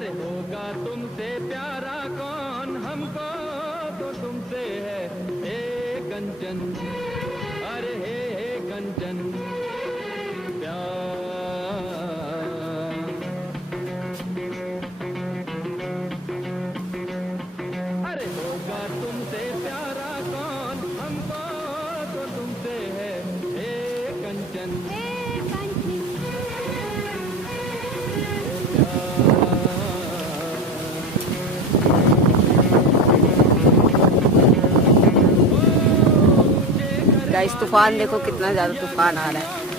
अरे होगा तुमसे प्यारा कौन, हमको तो तुमसे है हे कंचन, अरे हे कंचन प्यार। अरे होगा तुमसे प्यारा कौन, हमको तो तुमसे है हे कंचन गाइस तूफान देखो, कितना ज्यादा तूफान आ रहा है।